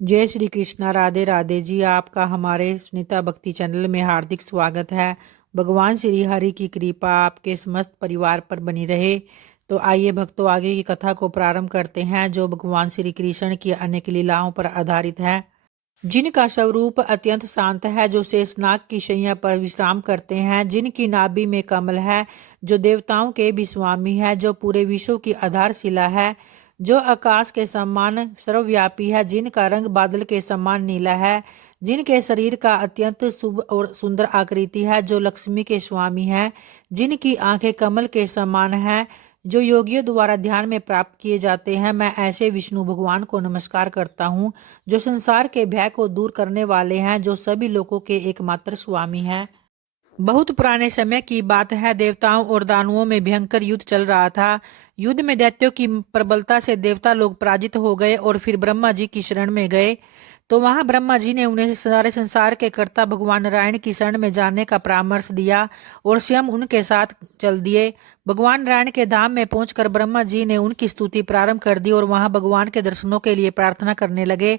जय श्री कृष्णा, राधे राधे जी। आपका हमारे सुनीता भक्ति चैनल में हार्दिक स्वागत है। भगवान श्री हरि की कृपा आपके समस्त परिवार पर बनी रहे। तो आइए भक्तों, आगे की कथा को प्रारंभ करते हैं, जो भगवान श्री कृष्ण की अनेक लीलाओं पर आधारित है, जिनका स्वरूप अत्यंत शांत है, जो शेषनाग की शैया पर विश्राम करते हैं, जिनकी नाभि में कमल है, जो देवताओं के भी स्वामी है, जो पूरे विश्व की आधारशिला है, जो आकाश के समान सर्वव्यापी है, जिनका रंग बादल के समान नीला है, जिनके शरीर का अत्यंत शुभ और सुंदर आकृति है, जो लक्ष्मी के स्वामी है, जिनकी आंखें कमल के समान है, जो योगियों द्वारा ध्यान में प्राप्त किए जाते हैं। मैं ऐसे विष्णु भगवान को नमस्कार करता हूँ, जो संसार के भय को दूर करने वाले हैं, जो सभी लोगों के एकमात्र स्वामी हैं। बहुत पुराने समय की बात है। देवताओं और दानवों में भयंकर युद्ध चल रहा था। युद्ध में दैत्यों की प्रबलता से देवता लोग पराजित हो गए और फिर ब्रह्मा जी की शरण में गए। तो वहां ब्रह्मा जी ने उन्हें सारे संसार के कर्ता भगवान नारायण की शरण में जाने का परामर्श दिया और स्वयं उनके साथ चल दिए। भगवान नारायण के धाम में पहुंचकर ब्रह्मा जी ने उनकी स्तुति प्रारंभ कर दी और वहां भगवान के दर्शनों के लिए प्रार्थना करने लगे।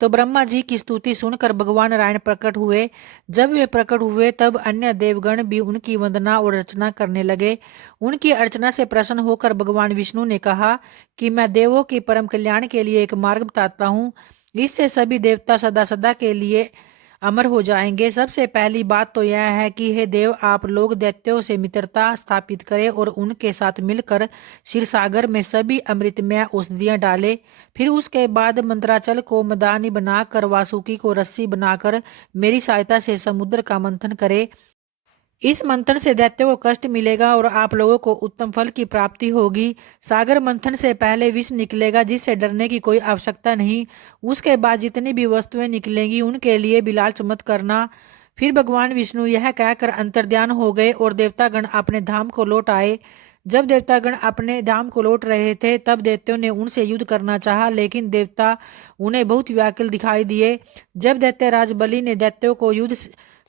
तो ब्रह्मा जी की स्तुति सुनकर भगवान नारायण प्रकट हुए। जब वे प्रकट हुए तब अन्य देवगण भी उनकी वंदना और अर्चना करने लगे। उनकी अर्चना से प्रसन्न होकर भगवान विष्णु ने कहा कि मैं देवों की परम कल्याण के लिए एक मार्ग बताता हूँ, इससे सभी देवता सदा सदा के लिए अमर हो जाएंगे। सबसे पहली बात तो यह है कि हे देव, आप लोग दैत्यों से मित्रता स्थापित करें और उनके साथ मिलकर क्षीरसागर में सभी अमृतमय औषधियां डालें। फिर उसके बाद मंत्राचल को मदानी बनाकर वासुकी को रस्सी बनाकर मेरी सहायता से समुद्र का मंथन करें। इस मंथन से दैत्यों को कष्ट मिलेगा और आप लोगों को उत्तम फल की प्राप्ति होगी। सागर मंथन से पहले विष निकलेगा, जिससे डरने की कोई आवश्यकता नहीं। उसके बाद जितनी भी वस्तुएं निकलेंगी उनके लिए भी लालच मत करना। फिर भगवान विष्णु यह कहकर अंतर्ध्यान हो गए और देवतागण अपने धाम को लौट आए। जब देवतागण अपने धाम को लौट रहे थे तब दैत्यों ने उनसे युद्ध करना चाहा, लेकिन देवता उन्हें बहुत व्याकुल दिखाई दिए। जब दैत्यराज बलि ने दैत्यों को युद्ध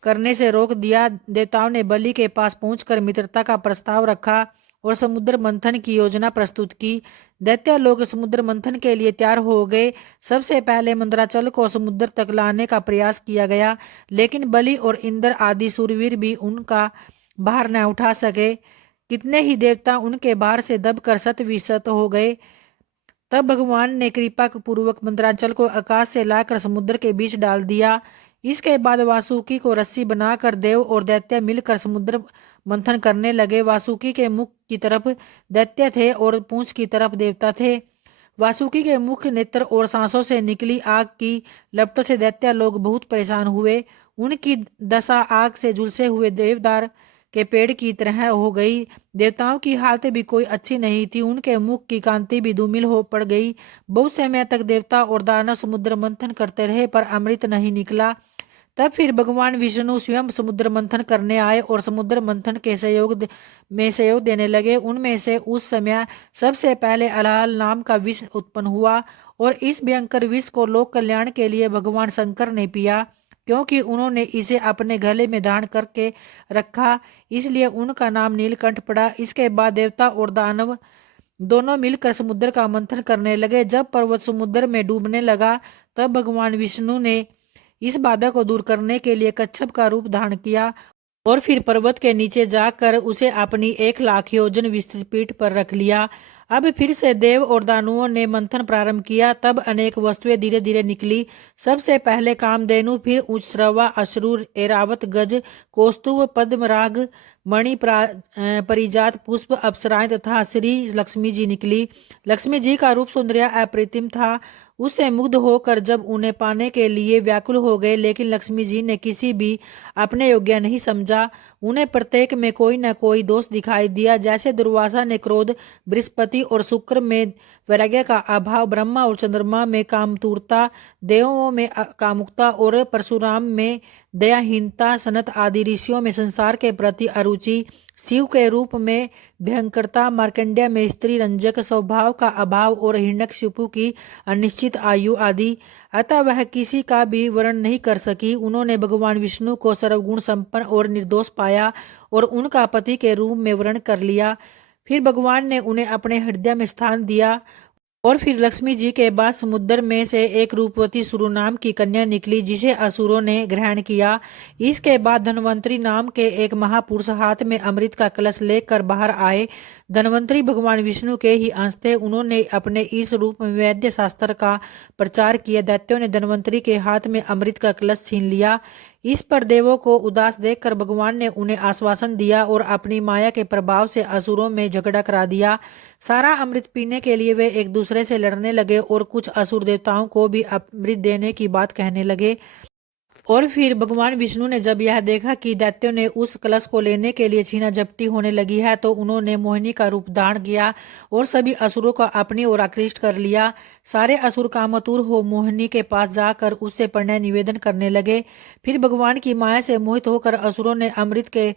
करने से रोक दिया, देवताओं ने बलि के पास पहुंचकर मित्रता का प्रस्ताव रखा और समुद्र मंथन की योजना प्रस्तुत की। दैत्य लोग समुद्र मंथन के लिए तैयार हो गए। सबसे पहले मंदराचल को समुद्र तक लाने का प्रयास किया गया, लेकिन बलि और इंद्र आदि सूरवीर भी उनका भार न उठा सके। कितने ही देवता उनके भार से दबकर शत विशत हो गए। तब भगवान ने कृपा पूर्वक मंत्रांचल को आकाश से लाकर समुद्र के बीच डाल दिया। इसके बाद वासुकी को रस्सी बनाकर देव और दैत्य मिलकर समुद्र मंथन करने लगे। वासुकी के मुख की तरफ दैत्य थे और पूंछ की तरफ देवता थे। वासुकी के मुख, नेत्र और सांसों से निकली आग की लपटों से दैत्य लोग बहुत परेशान हुए। उनकी दशा आग से झुलसे हुए देवदार के पेड़ की तरह हो गई। देवताओं की हालत भी कोई अच्छी नहीं थी। उनके मुख की कांति भी धूमिल हो पड़ गई। बहुत समय तक देवता और दानव समुद्र मंथन करते रहे, पर अमृत नहीं निकला। तब फिर भगवान विष्णु स्वयं समुद्र मंथन करने आए और समुद्र मंथन के में सहयोग देने लगे। उनमें से उस समय सबसे पहले अलाल नाम का विष उत्पन्न हुआ और इस भयंकर विष को लोक कल्याण के लिए भगवान शंकर ने पिया। क्योंकि उन्होंने इसे अपने गले में धारण करके रखा, इसलिए उनका नाम नीलकंठ पड़ा। इसके बाद देवता और दानव दोनों मिलकर समुद्र का मंथन करने लगे। जब पर्वत समुद्र में डूबने लगा तब भगवान विष्णु ने इस बाधा को दूर करने के लिए कच्छप का रूप धारण किया और फिर पर्वत के नीचे जाकर उसे अपनी 1 लाख योजन विस्तृत पीठ पर रख लिया। अब फिर से देव और दानवों ने मंथन प्रारंभ किया। तब अनेक वस्तुएं धीरे धीरे निकली। सबसे पहले कामधेनु, फिर उच्चश्रवा, अश्रु, ऐरावत, गज, कौस्तुभ, पद्मराग, मणि, परिजात, पुष्प, अप्सराएं तथा श्री लक्ष्मी जी निकली। लक्ष्मी जी का रूप सौंदर्य अप्रतिम था। उससे मुग्ध होकर जब उन्हें पाने के लिए व्याकुल हो गए, लेकिन लक्ष्मी जी ने किसी भी अपने योग्य नहीं समझा। उन्हें प्रत्येक में कोई न कोई दोष दिखाई दिया। जैसे दुर्वासा ने क्रोध, बृहस्पति और शुक्र में वैराग्य का अभाव, ब्रह्मा और चंद्रमा में कामतुरता, देवों में कामुकता और परशुराम में दयाहीनता, सनत आदि ऋषियों में संसार के प्रति अरुचि, शिव के रूप में भयंकरता, मार्कंडेय में स्त्री रंजक स्वभाव का अभाव और हिरण्यकशिपु की अनिश्चित आयु आदि। अतः वह किसी का भी वर्ण नहीं कर सकी। उन्होंने भगवान विष्णु को सर्वगुण संपन्न और निर्दोष पाया और उनका पति के रूप में वर्ण कर लिया। फिर भगवान ने उन्हें अपने हृदय में स्थान दिया। और फिर लक्ष्मी जी के बाद समुद्र में से एक रूपवती सुरु नाम की कन्या निकली, जिसे असुरों ने ग्रहण किया। इसके बाद धन्वंतरी नाम के एक महापुरुष हाथ में अमृत का कलश लेकर बाहर आए। धन्वंतरी भगवान विष्णु के ही अंश थे। उन्होंने अपने इस रूप में वैद्य शास्त्र का प्रचार किया। दैत्यों ने धन्वंतरी के हाथ में अमृत का कलश छीन लिया। इस पर देवों को उदास देखकर भगवान ने उन्हें आश्वासन दिया और अपनी माया के प्रभाव से असुरों में झगड़ा करा दिया। सारा अमृत पीने के लिए वे एक दूसरे से लड़ने लगे और कुछ असुर देवताओं को भी अमृत देने की बात कहने लगे। और फिर भगवान विष्णु ने जब यह देखा कि दैत्यों ने उस कलश को लेने के लिए छीना झपटी होने लगी है, तो उन्होंने मोहिनी का रूप धारण किया और सभी असुरों को अपनी ओर आकृष्ट कर लिया। सारे असुर कामतुर हो मोहिनी के पास जाकर उससे प्रणय निवेदन करने लगे। फिर भगवान की माया से मोहित होकर असुरों ने अमृत के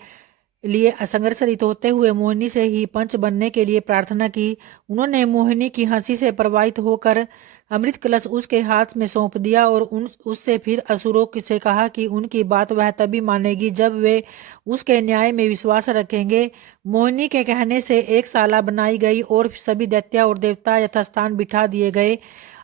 लिए संघर्षरत होते हुए मोहिनी से ही पंच बनने के लिए प्रार्थना की। उन्होंने मोहिनी की हंसी से प्रभावित होकर अमृत कलश उसके हाथ में सौंप दिया और उससे फिर असुरों से कहा कि उनकी बात वह तभी मानेगी जब वे उसके न्याय में विश्वास रखेंगे। मोहिनी के कहने से एक शाला बनाई गई और सभी दैत्य और देवता यथास्थान बिठा दिए गए।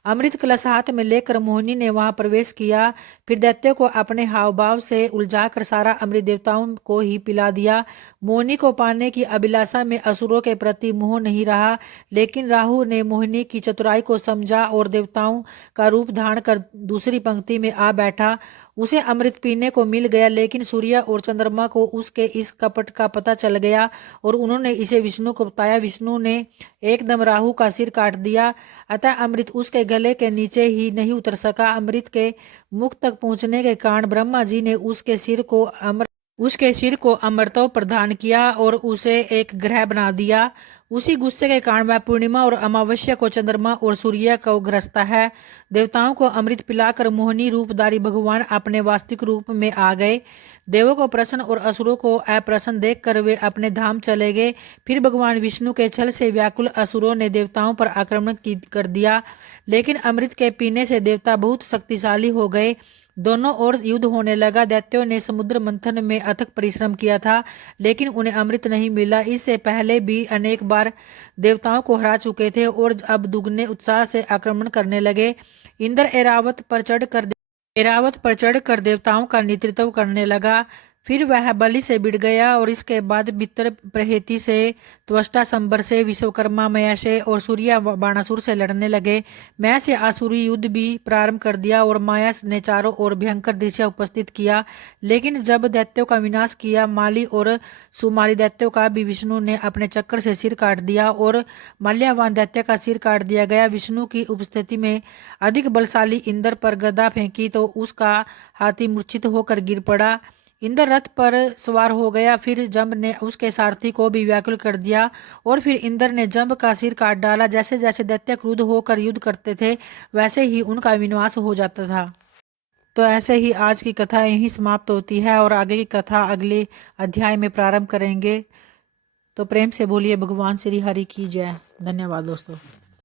अमृत कलश हाथ में लेकर मोहिनी ने वहां प्रवेश किया। फिर दैत्यों को अपने हाव भाव से उलझाकर सारा अमृत देवताओं को ही पिला दिया। मोहिनी को पाने की अभिलाषा में असुरों के प्रति मोह नहीं रहा, लेकिन राहु ने मोहिनी की चतुराई को समझा और देवताओं का रूप धारण कर दूसरी पंक्ति में आ बैठा। उसे अमृत पीने को मिल गया, लेकिन सूर्य और चंद्रमा को उसके इस कपट का पता चल गया और उन्होंने इसे विष्णु को बताया। विष्णु ने एकदम राहु का सिर काट दिया, अतः अमृत उसके गले के नीचे ही नहीं उतर सका। अमृत के मुख तक पहुंचने के कारण ब्रह्मा जी ने उसके सिर को अमृतों प्रदान किया और उसे एक ग्रह बना दिया। उसी गुस्से के कारण वह पूर्णिमा और अमावस्या को चंद्रमा और सूर्य को ग्रसता है। देवताओं को अमृत पिलाकर मोहिनी रूपधारी भगवान अपने वास्तविक रूप में आ गए। देवों को प्रसन्न और असुरों को अप्रसन्न देखकर वे अपने धाम चले गए। फिर भगवान विष्णु के छल से व्याकुल असुरों ने देवताओं पर आक्रमण कर दिया, लेकिन अमृत के पीने से देवता बहुत शक्तिशाली हो गए। दोनों ओर युद्ध होने लगा। दैत्यों ने समुद्र मंथन में अथक परिश्रम किया था, लेकिन उन्हें अमृत नहीं मिला। इससे पहले भी अनेक बार देवताओं को हरा चुके थे और अब दुगने उत्साह से आक्रमण करने लगे। इंद्र ऐरावत पर चढ़कर देवताओं का नेतृत्व करने लगा। फिर वह बलि से भिड़ गया और इसके बाद मित्र प्रहेति से, त्वष्टा संबर से, विश्वकर्मा मया से और सूर्य बाणासुर से लड़ने लगे। मया से आसुरी युद्ध भी प्रारंभ कर दिया और माया ने चारों ओर भयंकर दृश्य उपस्थित किया। लेकिन जब दैत्यों का विनाश किया, माली और सुमाली दैत्यों का भी विष्णु ने अपने चक्कर से सिर काट दिया और माल्यावान दैत्य का सिर काट दिया गया। विष्णु की उपस्थिति में अधिक बलशाली इंद्र पर गदा फेंकी तो उसका हाथी मूर्छित होकर गिर पड़ा। इंद्र रथ पर सवार हो गया। फिर जंब ने उसके सारथी को भी व्याकुल कर दिया और फिर इंद्र ने जंब का सिर काट डाला। जैसे जैसे दैत्य क्रुद्ध होकर युद्ध करते थे, वैसे ही उनका विनाश हो जाता था। तो ऐसे ही आज की कथा यहीं समाप्त होती है और आगे की कथा अगले अध्याय में प्रारंभ करेंगे। तो प्रेम से बोलिए भगवान श्री हरि की जय। धन्यवाद दोस्तों।